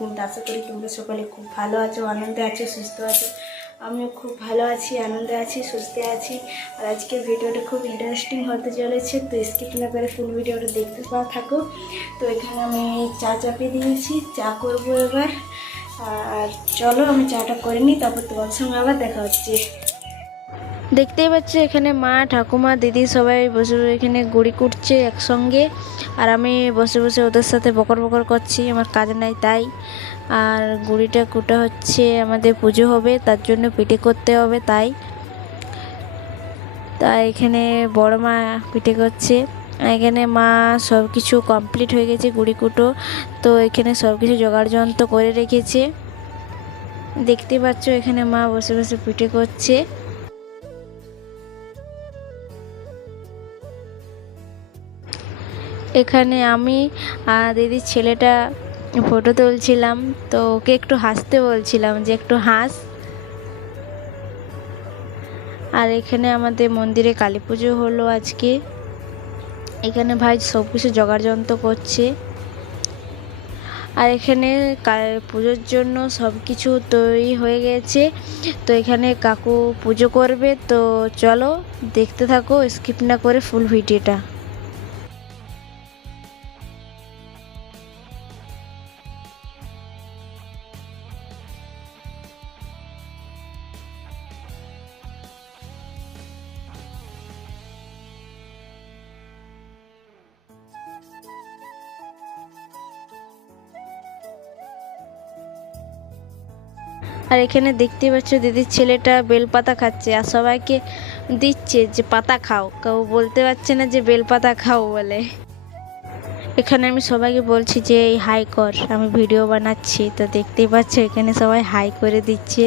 কিন্তু আশা করি তোমরা সকলে খুব ভালো আছো, আনন্দে আছো, সুস্থ আছো। আমিও খুব ভালো আছি, আনন্দে আছি, সুস্থ আছি। আর আজকের ভিডিওটা খুব ইন্টারেস্টিং হতে চলেছে, তো স্কিপ না করে ফুল ভিডিওটা দেখতে থাকো। তো এখানে আমি চা চাপিয়ে দিয়েছি, চা করবো এবার। আর চলো আমি চাটা করে নিই, তারপর তোমার সঙ্গে আবার দেখা হচ্ছে। দেখতেই পাচ্ছ এখানে মা, ঠাকুমা, দিদি সবাই বসে এখানে গুড়ি কুটছে একসঙ্গে। আর আমি বসে বসে ওদের সাথে বকর বকর করছি, আমার কাজ নাই তাই। আর গুড়িটা কুটা হচ্ছে, আমাদের পুজো হবে তার জন্য পিঠে করতে হবে তাই এখানে বড় মা পিঠে করছে। এখানে মা সব কিছু কমপ্লিট হয়ে গেছে গুড়ি কুটো, তো এখানে সব কিছু জোগাড় যন্ত্র করে রেখেছে। দেখতে পাচ্ছ এখানে মা বসে বসে পিঠে করছে। এখানে আমি আর দিদির ছেলেটা ফটো তুলছিলাম, তো ওকে একটু হাসতে বলছিলাম যে একটু হাস। আর এখানে আমাদের মন্দিরে কালী পুজো হলো আজকে। এখানে ভাই সব কিছু জোগাড় যন্ত্র করছে। আর এখানে পুজোর জন্য সব কিছু তৈরি হয়ে গেছে, তো এখানে কাকু পুজো করবে। তো চলো দেখতে থাকো স্কিপ না করে ফুল ভিডিওটা। আর এখানে দেখতে পাচ্ছ দিদির ছেলেটা বেলপাতা খাচ্ছে আর সবাইকে দিচ্ছে যে পাতা খাও, কেউ বলতে পারছে না যে বেলপাতা খাও বলে। এখানে আমি সবাইকে বলছি যে এই হাই কর, আমি ভিডিও বানাচ্ছি। তো দেখতেই পাচ্ছ এখানে সবাই হাই করে দিচ্ছে।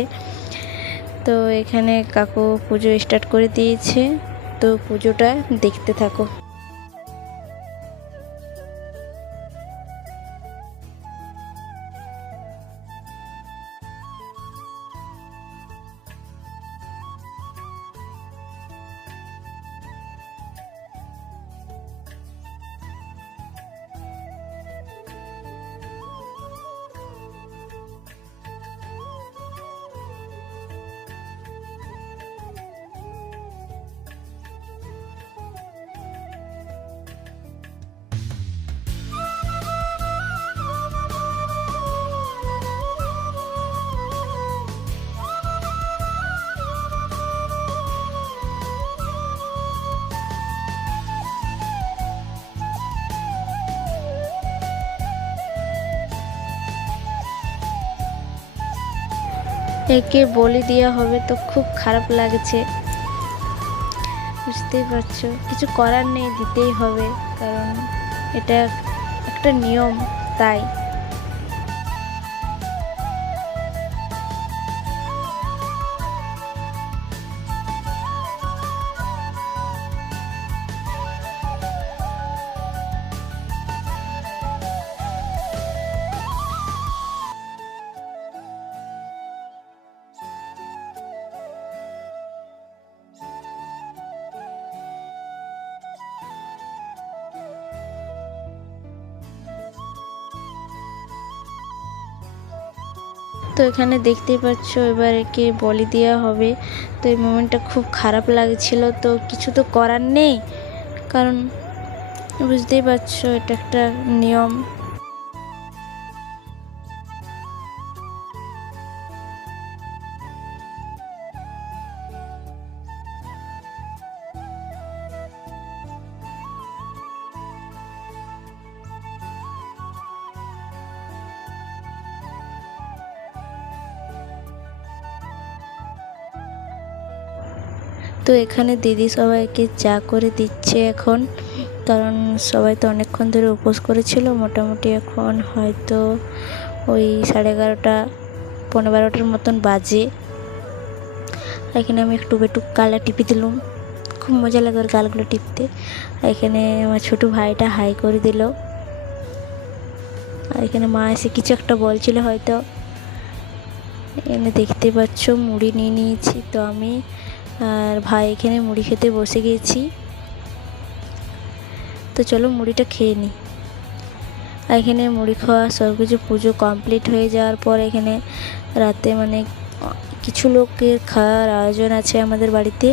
তো এখানে কাকু পুজো স্টার্ট করে দিয়েছে, তো পুজোটা দেখতে থাকো। একে বলি দেওয়া হবে, তো খুব খারাপ লাগছে, বুঝতেই পারছো। কিছু করার নেই, দিতেই হবে, কারণ এটা একটা নিয়ম তাই। তো এখানে দেখতেই পাচ্ছ এবার একে বলি দেওয়া হবে। তো এই মোমেন্টটা খুব খারাপ লাগছিল, তো কিছু তো করার নেই, কারণ বুঝতেই পারছো এটা একটা নিয়ম। তো এখানে দিদি সবাইকে চা করে দিচ্ছে এখন, কারণ সবাই তো অনেকক্ষণ ধরে উপোস করেছিল। মোটামুটি এখন হয়তো ওই 11:30 11:15 মতন বাজে। এখানে আমি একটু গালে টিপে দিলাম, খুব মজা লাগে ওর গালগুলো টিপতে। এখানে আমার ছোটো ভাইটা হাই করে দিল। আর এখানে মা এসে কিছু একটা বলছিল হয়তো। এখানে দেখতে পাচ্ছ মুড়ি নিয়ে নিয়েছি, তো আমি আর ভাই এখানে মুড়ি খেতে বসে গেছি। তো চলো মুড়িটা খেয়ে নিই। এখানে মুড়ি খাওয়া সব কিছু পুজো কমপ্লিট হয়ে যাওয়ার পর এখানে রাতে মানে কিছু লোকের খাওয়ার আয়োজন আছে আমাদের বাড়িতে।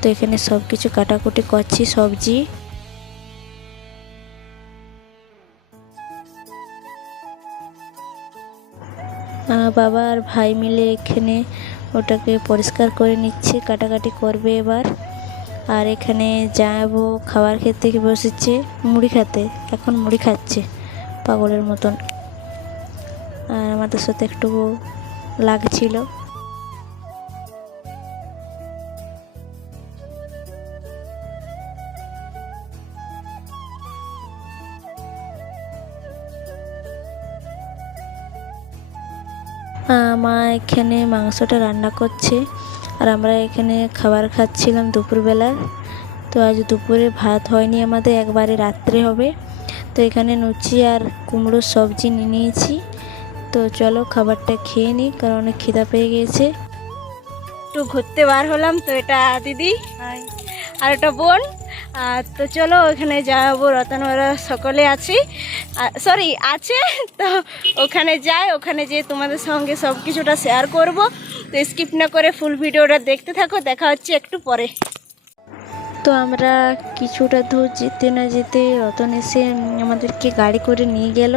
তো এখানে সব কিছু কাটাকুটি করছি সবজি। বাবা আর ভাই মিলে এখানে ওটাকে পরিষ্কার করে নিচ্ছে, কাটাকাটি করবে এবার। আর এখানে যাবো খাবার খেতে বসেছে, মুড়ি খেতে, এখন মুড়ি খাচ্ছে পাগলের মতন। আর আমাদের সাথে একটু লাগছিল। মা এখানে মাংসটা রান্না করছে আর আমরা এখানে খাবার খাচ্ছিলাম দুপুরবেলা। তো আজ দুপুরে ভাত হয়নি আমাদের, একবারে রাত্রে হবে। তো এখানে লুচি আর কুমড়োর সবজি নিয়ে নিয়েছি। তো চলো খাবারটা খেয়ে নিই, কারণ অনেক খিদা পেয়ে গিয়েছে। একটু ঘুরতে বার হলাম। তো এটা দিদি আর এটা বোন। তো চলো ওখানে যাবো, রতন ওরা সকলে আছি, সরি আছে। তো ওখানে যাই, ওখানে যেয়ে তোমাদের সঙ্গে সব কিছুটা শেয়ার করব। তো স্কিপ না করে ফুল ভিডিওটা দেখতে থাকো, দেখা হচ্ছে একটু পরে। তো আমরা কিছুটা দূর যেতে না যেতে রতন এসে আমাদেরকে গাড়ি করে নিয়ে গেল।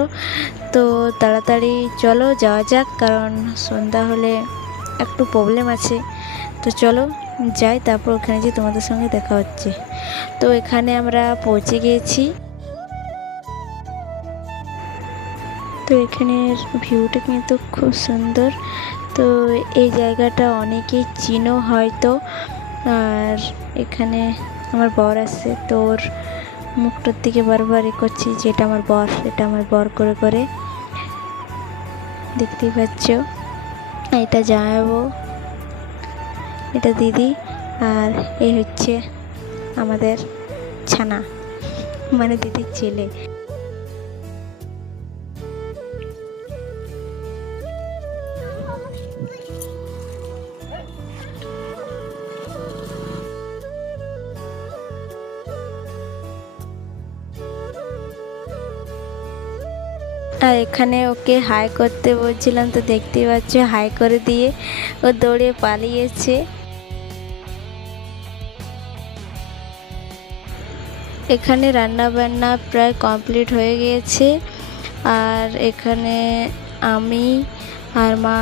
তো তাড়াতাড়ি চলো যাওয়া যাক, কারণ সন্ধ্যা হলে একটু প্রবলেম আছে। তো চলো যাই, তারপর ওখানে যে তোমাদের সঙ্গে দেখা হচ্ছে। তো এখানে আমরা পৌঁছে গিয়েছি। তো এখানের ভিউটা কিন্তু খুব সুন্দর। তো এই জায়গাটা অনেকেই চিনো হয়তো। আর এখানে আমার বর আছে, তোর মুখটার দিকে বারবার করছি যে এটা আমার বর, এটা আমার বর করে করে, দেখতেই পাচ্ছ। এটা জামাইবাবু, এটা দিদি, আর এই হচ্ছে আমাদের ছানা, মানে দিদির ছেলে। আর এখানে ওকে হাই করতে বলছিলাম, তো দেখতেই পাচ্ছ হাই করে দিয়ে ও দৌড়ে পালিয়েছে। এখানে রান্না বান্না প্রায় কমপ্লিট হয়ে গিয়েছে। আর এখানে আমি আর মা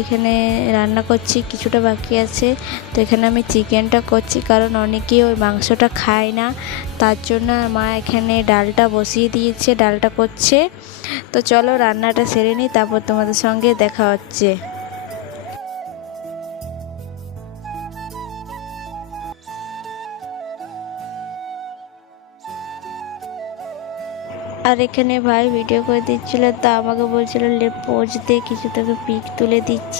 এখানে রান্না করছি, কিছুটা বাকি আছে। তো এখানে আমি চিকেনটা করছি, কারণ অনেকেই ওই মাংসটা খায় না, তার জন্য মা এখানে ডালটা বসিয়ে দিয়েছে, ডালটা করছে। তো চলো রান্নাটা সেরে নিই, তারপর তোমাদের সঙ্গে দেখা হচ্ছে। আর এখানে ভাই ভিডিও করে দিচ্ছিল, তা আমাকে বলছিল লে পোজ দে, কিছু তোকে পিক তুলে দিচ্ছি।